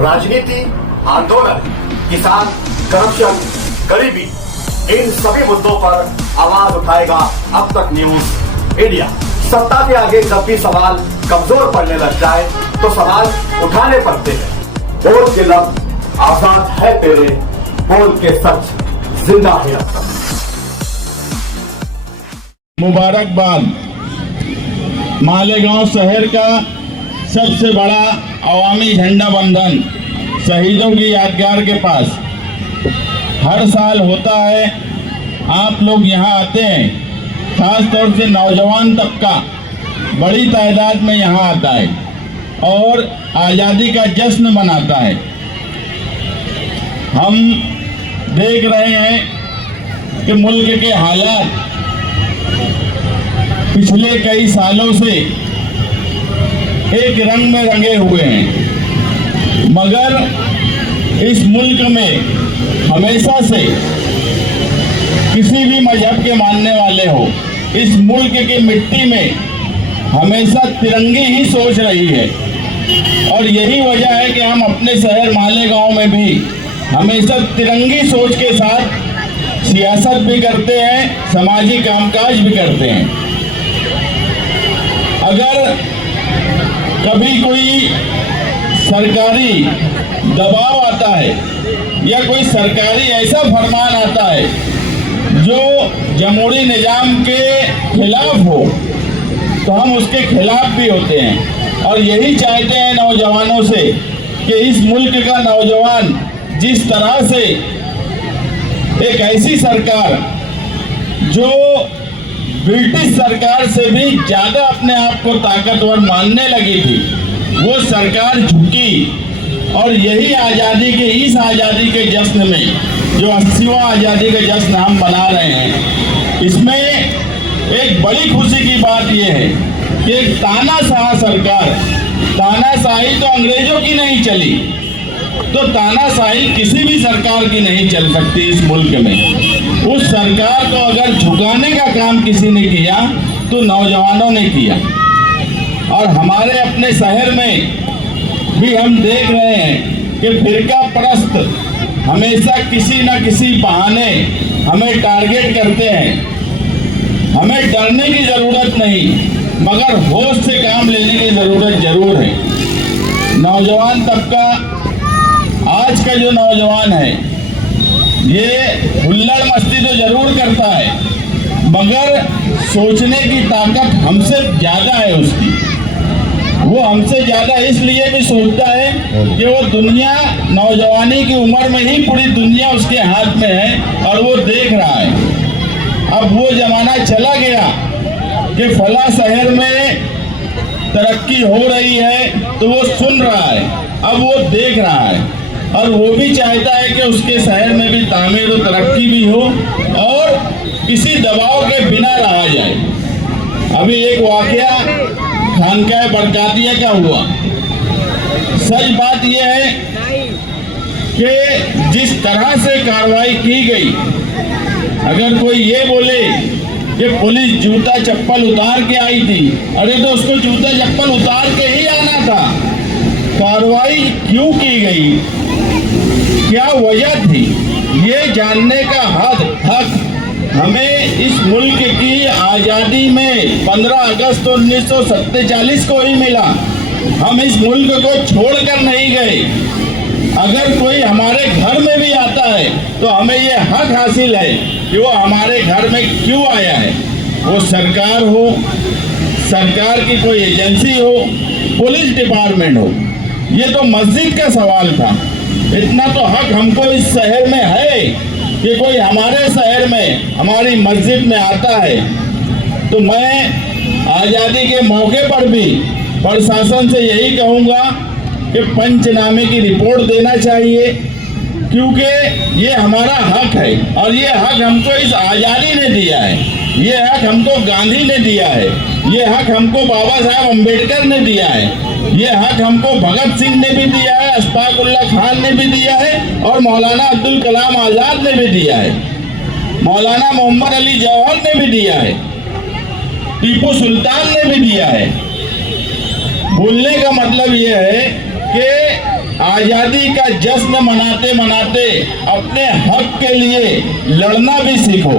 राजनीति, आंदोलन, किसान, करप्शन, गरीबी, इन सभी मुद्दों पर आवाज उठाएगा अब तक न्यूज इंडिया। सत्ता के आगे जब भी सवाल कमजोर पड़ने लग जाए तो सवाल उठाने पड़ते हैं। बोल के लब आजाद है तेरे, बोल के सच जिंदा है अब तक। मुबारकबाद। मालेगांव शहर का सबसे बड़ा अवामी झंडा बंधन शहीदों की यादगार के पास हर साल होता है। आप लोग यहाँ आते हैं, खास तौर से नौजवान तबका बड़ी तादाद में यहाँ आता है और आज़ादी का जश्न मनाता है। हम देख रहे हैं कि मुल्क के हालात पिछले कई सालों से एक रंग में रंगे हुए हैं, मगर इस मुल्क में हमेशा से किसी भी मजहब के मानने वाले हो, इस मुल्क की मिट्टी में हमेशा तिरंगी ही सोच रही है। और यही वजह है कि हम अपने शहर मालेगांव में भी हमेशा तिरंगी सोच के साथ सियासत भी करते हैं, समाजी कामकाज भी करते हैं। अगर कभी कोई सरकारी दबाव आता है या कोई सरकारी ऐसा फरमान आता है जो जमहूरी निजाम के खिलाफ हो, तो हम उसके खिलाफ भी होते हैं और यही चाहते हैं नौजवानों से कि इस मुल्क का नौजवान जिस तरह से एक ऐसी सरकार जो ब्रिटिश सरकार से भी ज्यादा अपने आप को ताकतवर मानने लगी थी, वो सरकार झुकी। और यही आज़ादी के, इस आज़ादी के जश्न में जो 80वां आज़ादी का जश्न हम मना रहे हैं, इसमें एक बड़ी खुशी की बात यह है कि एक तानाशाह सरकार, तानाशाही तो अंग्रेजों की नहीं चली, तो तानाशाही किसी भी सरकार की नहीं चल सकती इस मुल्क में। उस सरकार को अगर झुकाने का काम किसी ने किया तो नौजवानों ने किया। और हमारे अपने शहर में भी हम देख रहे हैं कि फिरका परस्त हमेशा किसी न किसी बहाने हमें टारगेट करते हैं। हमें डरने की जरूरत नहीं, मगर होश से काम लेने की जरूरत जरूर है। नौजवान तबका, आज का जो नौजवान है, ये हुल्लड़ मस्ती तो जरूर करता है, मगर सोचने की ताकत हमसे ज्यादा है उसकी। वो हमसे ज्यादा इसलिए भी सोचता है कि वो दुनिया नौजवानी की उम्र में ही पूरी दुनिया उसके हाथ में है और वो देख रहा है। अब वो जमाना चला गया कि फला शहर में तरक्की हो रही है तो वो सुन रहा है, अब वो देख रहा है और वो भी चाहता है कि उसके शहर में भी तामीर और तरक्की भी हो और किसी दबाव के बिना रहा जाए। अभी एक वाकया खानकाह बरकातिया का हुआ। सच बात यह है कि जिस तरह से कार्रवाई की गई, अगर कोई ये बोले कि पुलिस जूता चप्पल उतार के आई थी, अरे तो उसको जूता चप्पल उतार के ही आना था। कार्रवाई क्यों की गई, क्या वजह थी, ये जानने का हक हमें इस मुल्क की आज़ादी में 15 अगस्त 1947 को ही मिला। हम इस मुल्क को छोड़कर नहीं गए। अगर कोई हमारे घर में भी आता है तो हमें ये हक हासिल है कि वो हमारे घर में क्यों आया है। वो सरकार हो, सरकार की कोई एजेंसी हो, पुलिस डिपार्टमेंट हो, ये तो मस्जिद का सवाल था। इतना तो हक हमको इस शहर में है कि कोई हमारे शहर में, हमारी मस्जिद में आता है तो मैं आज़ादी के मौके पर भी प्रशासन से यही कहूँगा कि पंचनामे की रिपोर्ट देना चाहिए, क्योंकि ये हमारा हक है और ये हक हमको इस आज़ादी ने दिया है, ये हक हमको गांधी ने दिया है, ये हक हमको बाबा साहब अम्बेडकर ने दिया है, ये हक हमको भगत सिंह ने भी दिया है, अशफाक उल्लाह खान ने भी दिया है और मौलाना अब्दुल कलाम आज़ाद ने भी दिया है, मौलाना मोहम्मद अली जौहर ने भी दिया है, टीपू सुल्तान ने भी दिया है। बोलने का मतलब ये है कि आजादी का जश्न मनाते मनाते अपने हक के लिए लड़ना भी सीखो।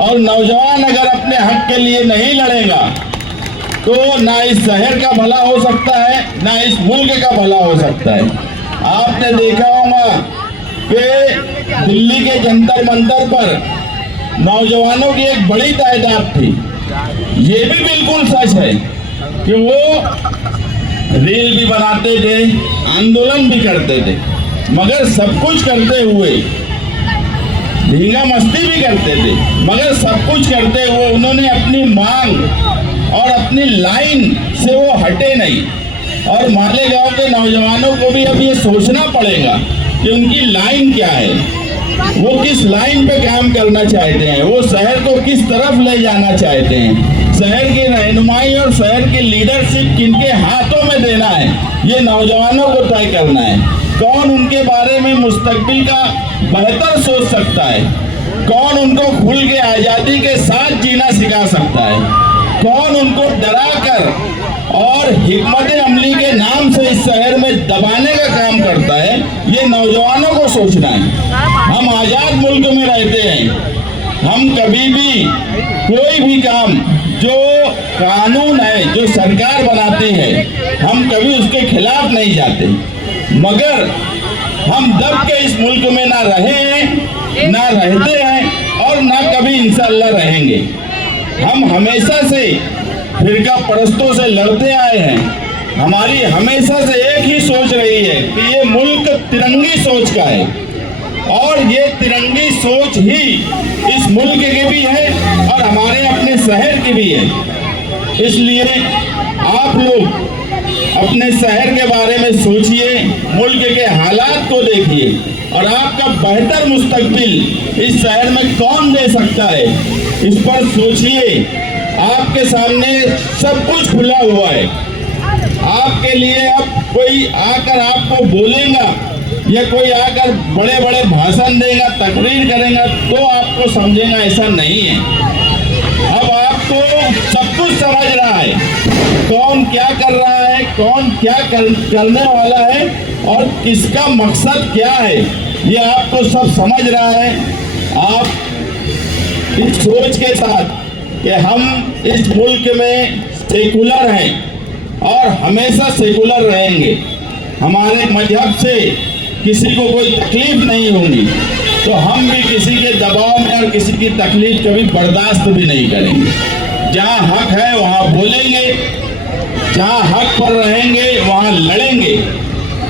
और नौजवान अगर अपने हक के लिए नहीं लड़ेगा तो ना इस शहर का भला हो सकता है, ना इस मुल्क का भला हो सकता है। आपने देखा होगा कि दिल्ली के जंतर मंतर पर नौजवानों की एक बड़ी तादाद थी। ये भी बिल्कुल सच है कि वो रील भी बनाते थे, आंदोलन भी करते थे, मगर सब कुछ करते हुए, धींगा मस्ती भी करते थे, मगर सब कुछ करते हुए उन्होंने अपनी मांग और अपनी लाइन से वो हटे नहीं। और मालेगांव के नौजवानों को भी अब ये सोचना पड़ेगा कि उनकी लाइन क्या है, वो किस लाइन पे काम करना चाहते हैं, वो शहर को किस तरफ ले जाना चाहते हैं। शहर की रहनुमाई और शहर की लीडरशिप किनके हाथों में देना है, ये नौजवानों को तय करना है। कौन उनके बारे में मुस्तकबिल का बेहतर सोच सकता है, कौन उनको खुल के आजादी के साथ जीना सिखा सकता है, कौन उनको डराकर और हिकमत अमली के नाम से इस शहर में दबाने का काम करता है, ये नौजवानों को सोचना है। हम आजाद मुल्क में रहते हैं, हम कभी भी कोई भी काम जो कानून है, जो सरकार बनाती है, हम कभी उसके खिलाफ नहीं जाते। मगर हम दब के इस मुल्क में ना रहे हैं, ना रहते हैं और ना कभी इंशाअल्लाह रहेंगे। हम हमेशा से फिरका परस्तों से लड़ते आए हैं। हमारी हमेशा से एक ही सोच रही है कि ये मुल्क तिरंगी सोच का है और ये तिरंगी सोच ही इस मुल्क की भी है और हमारे अपने शहर की भी है। इसलिए आप लोग अपने शहर के बारे में सोचिए, मुल्क के हालात को देखिए और आपका बेहतर मुस्तकबिल इस शहर में कौन दे सकता है, इस पर सोचिए। आपके सामने सब कुछ खुला हुआ है। आपके लिए अब कोई आकर आपको बोलेगा या कोई आकर बड़े बड़े भाषण देगा, तकरीर करेगा तो आपको समझेगा, ऐसा नहीं है। अब आपको सब कुछ समझ रहा है, कौन क्या कर रहा है, कौन क्या करने वाला है और किसका मकसद क्या है, ये आपको सब समझ रहा है। आप इस सोच के साथ कि हम इस मुल्क में सेकुलर हैं और हमेशा सेकुलर रहेंगे, हमारे मजहब से किसी को कोई तकलीफ नहीं होगी, तो हम भी किसी के दबाव में और किसी की तकलीफ कभी बर्दाश्त भी नहीं करेंगे। जहाँ हक है वहाँ बोलेंगे, जहाँ हक पर रहेंगे वहाँ लड़ेंगे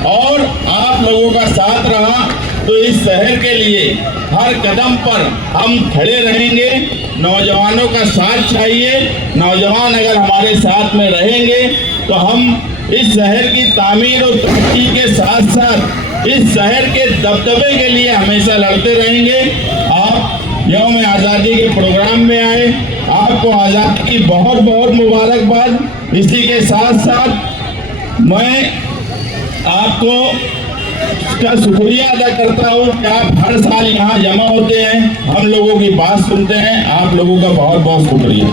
और आप लोगों का साथ रहा तो इस शहर के लिए हर कदम पर हम खड़े रहेंगे। नौजवानों का साथ चाहिए। नौजवान अगर हमारे साथ में रहेंगे तो हम इस शहर की तामीर और तरक्की के साथ साथ इस शहर के दबदबे के लिए हमेशा लड़ते रहेंगे। आप यौम आज़ादी के प्रोग्राम में आए, आपको आज़ादी की बहुत बहुत मुबारकबाद। इसी के साथ साथ मैं आपको का शुक्रिया अदा करता हूँ कि आप हर साल यहाँ जमा होते हैं, हम लोगों की बात सुनते हैं। आप लोगों का बहुत बहुत शुक्रिया।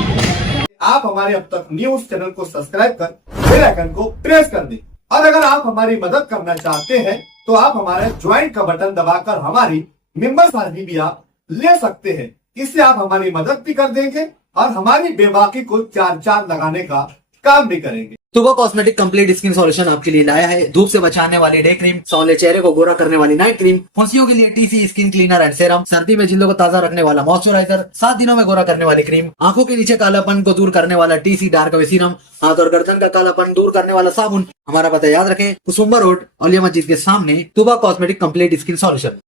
आप हमारे अब तक न्यूज चैनल को सब्सक्राइब कर बेल आइकन को प्रेस कर दें और अगर आप हमारी मदद करना चाहते हैं तो आप हमारे ज्वाइन का बटन दबाकर हमारी मेंबर साथी भी आप ले सकते हैं। इससे आप हमारी मदद भी कर देंगे और हमारी बेबाकी को चार चांद लगाने का काम भी करेंगे। तुबा कॉस्मेटिक कंप्लीट स्किन सॉल्यूशन आपके लिए लाया है धूप से बचाने वाली डे क्रीम, सौंले चेहरे को गोरा करने वाली नाइट क्रीम, फुंसियों के लिए TC skin cleaner and serum, सर्दी में जिल्दों को ताजा रखने वाला मॉइस्चराइजर, 7 दिनों में गोरा करने वाली क्रीम, आंखों के नीचे कालापन को दूर करने वाला टीसी डार्क वे सीरम, हाथ और गर्दन का कालापन दूर करने वाला साबुन। हमारा पता याद रखें, कुसुम्बा रोड, औलिया मस्जिद के सामने, तुबा कॉस्मेटिक कंप्लीट स्किन सॉल्यूशन।